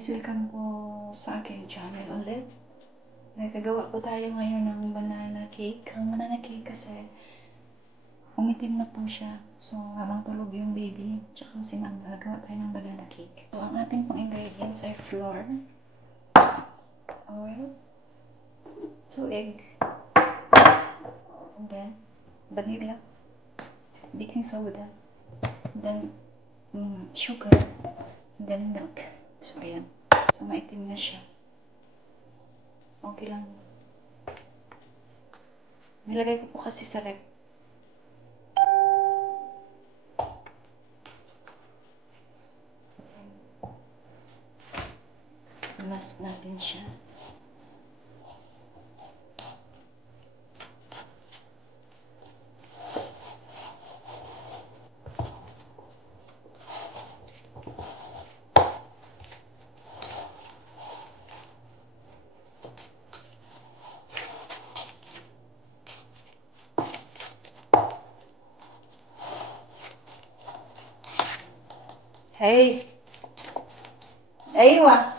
guys, welcome po sa aking channel ulit. Nagagawa po tayo ngayon ng banana cake. Ang banana cake kasi umitim na po siya. So, habang tulog yung baby, tsaka si ma'am, gagawa tayo ng banana cake. So, ang ating pong ingredients ay flour, oil, 2 egg, and then vanilla, baking soda, then sugar, and then milk. So, ayan. So, maitim na siya. Okay lang. Nilagay ko po kasi sa rep. Mask natin siya. Hey! Aywa!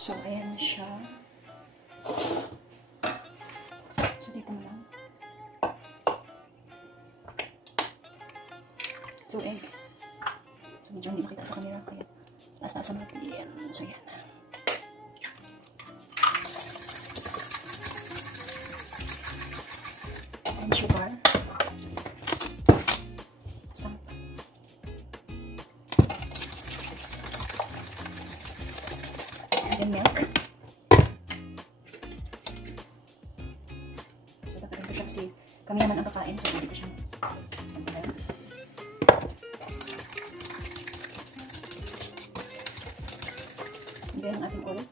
So, ayan siya. So, dito mo lang. 2 egg. So, medyo hindi makita sa camera. Kaya, taas-taas natin. So, yan. And sugar. And milk. So, dapat ito siya kasi kami naman ang kakain. So, dito siya. And then, ang ating oil.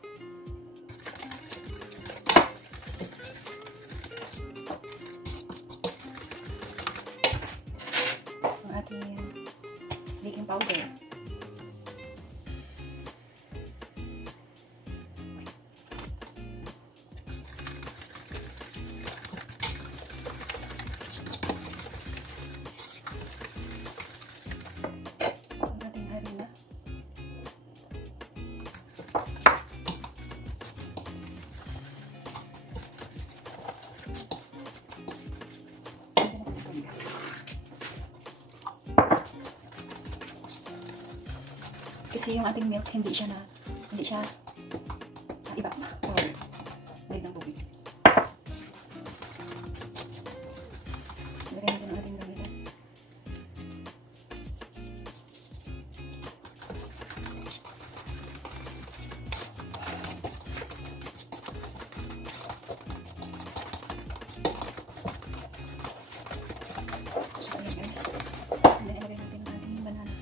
Ang ating baking powder. Kasi yung ating milk, hindi siya iba or big ng tubig. Lagay natin ang ating vanilla. So, ayan guys. And then, ilagay natin ang ating banana.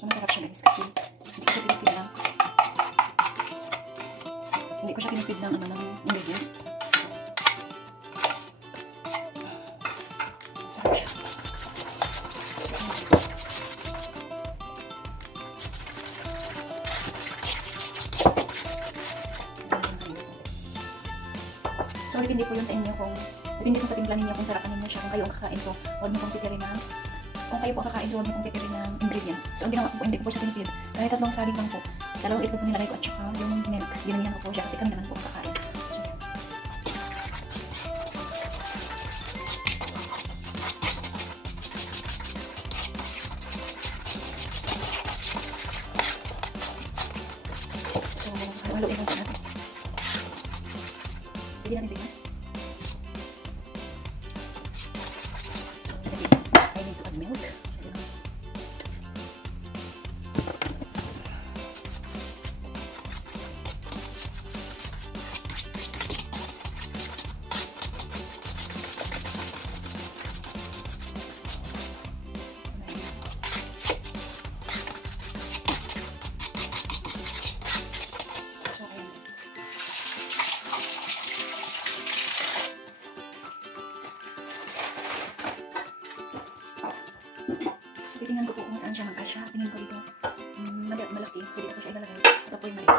So, masarap siya guys kasi hindi ko siya pinipid ng ng ingredients. Masarap siya. So, depende po yun sa inyo depende po sa timpla ninyo kung sarapan ninyo siya kung kayo ang kakain. So, huwag niyo pong pipirin na kung kayo po kakain, so huwag niyo pong pipirin ng ingredients. So, ang ginawa ko po, hindi ko po siya pinipid. Kahit 3 saging lang po. 2 itlog po nilagay ko at saka yung milk. Dinamihan ko po siya kasi kami naman po kakain. So, haluin lang po natin. Pwede natin tingnan. I need to add milk. Titingnan ko po kung saan siya magkasya. Tingin ko dito. Malaki. So, dito ko siya ilalagay. Ito po yung mali.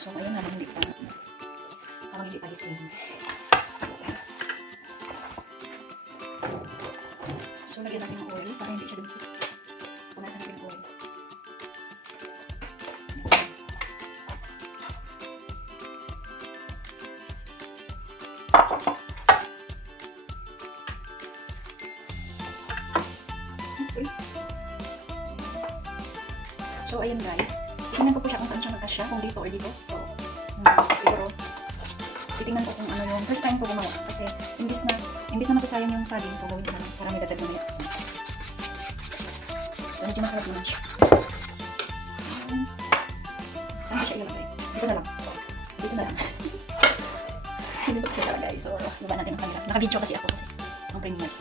So, ayun na. Hindi pa. Habang hindi pa gising. So, lagyan natin ng oil para hindi siya dumikit. Punasan natin yung oil. So, ayun guys. Titingnan ko po siya kung saan siya magkasya. Kung dito or dito. So, siguro, titingnan ko kung ano yung first time ko gumawa. Kasi, imbis na masasayang yung saging. So, gawin ko na lang. Para may dagdag mamaya. So, medyo masarap naman siya. Saan ko siya ilalagay? Dito na lang. Dito na lang. Dito ko siya ilalagay. So, baba natin ang camera. Naka-video kasi ako kasi. Ang premiere.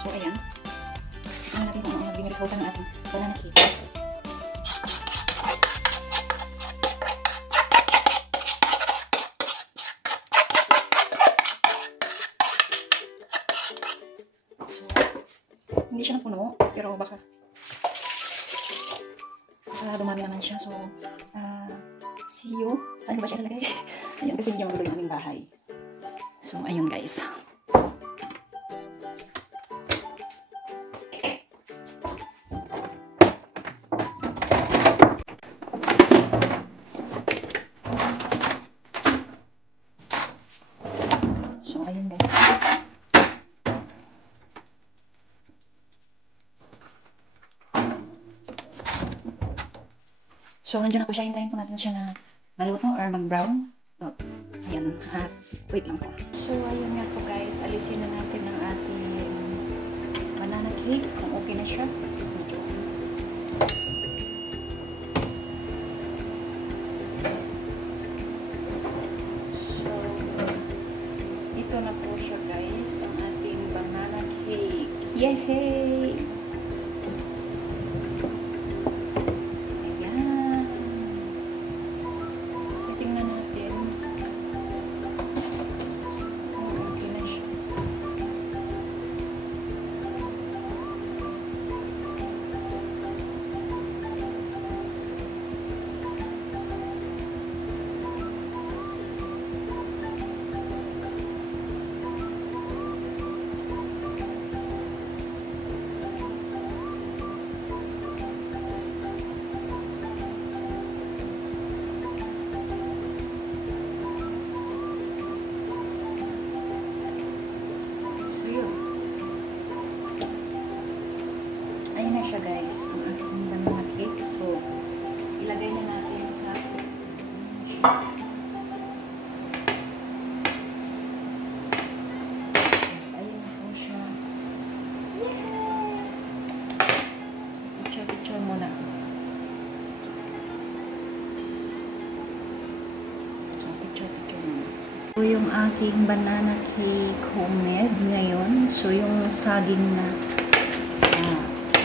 So, ayan. Tingnan natin kung ano magiging resulta ng ating banana cake. So, hindi siya napuno, pero baka dumami naman siya. So, see you. Saan ba siya nalagay? Ayun, kasi hindi magulo yung aming bahay. So, ayun guys. So, ayun guys. So, nandiyan na po siya. Hintayin po natin siya na maluto or mag-brown. So, ayan. Wait lang po. So, ayun nga po guys. Alisin na natin ang ating banana cake. Kung okay na siya. So, ito na po siya guys. Ang ating banana cake. Yehey! Ayun na siya guys, ang ating banana cake. So, ilagay na natin sa ayun na po siya. So, picture muna. So, picture muna. So, yung ating banana cake homemade ngayon. So, yung saging na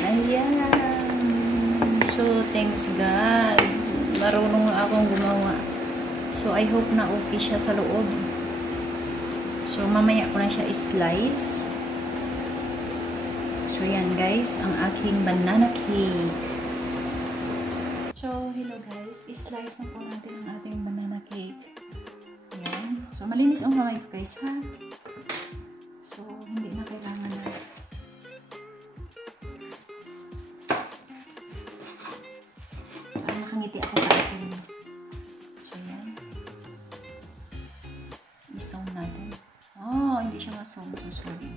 ayan. So, thanks God. Marunong akong gumawa. So, I hope na okay siya sa loob. So, mamaya ko na siya i-slice. So, yan guys. Ang aking banana cake. So, hello guys. I-slice na po natin ang ating banana cake. Ayan. So, malinis ang kamay ko guys ha. So, hindi na kailangan na nakangiti ako sa akin. So, yan. I-sound natin. Oh, hindi siya ma-sound. So, sorry.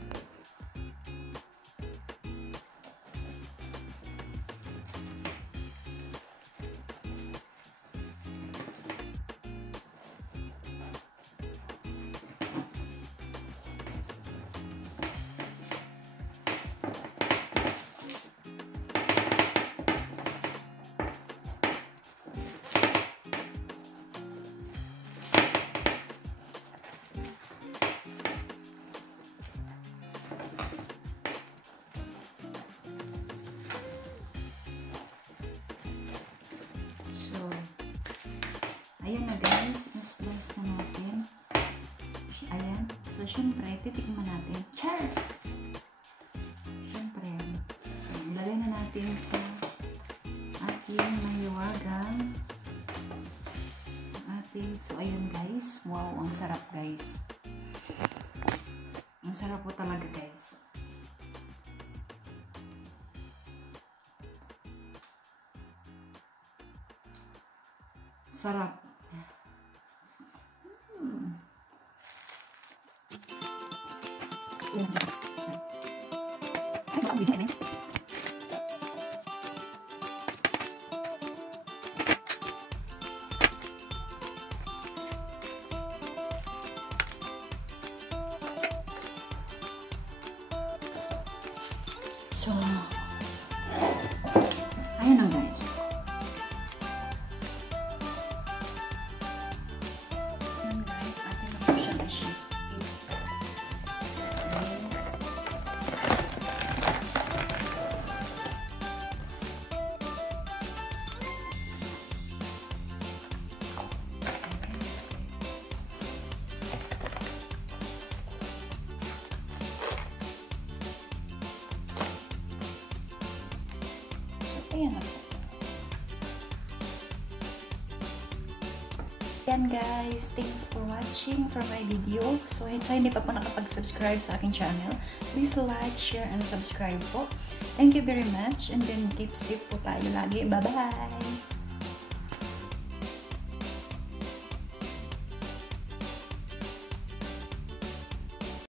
Ayan na guys, nas-last na natin. Ayan. So, syempre, titikman natin. Char! Syempre, ilagay na natin sa ating mahiwagang ating. So, ayan guys. Wow, ang sarap guys. Ang sarap po talaga guys. Sarap. So, ayan lang guys. Ayan guys, atin lang po siyang i-shake. Ayan na po. Ayan guys, thanks for watching for my video. So, sa hindi pa po nakapag-subscribe sa aking channel, please like, share, and subscribe po. Thank you very much. And then, keep safe po tayo lagi. Bye-bye!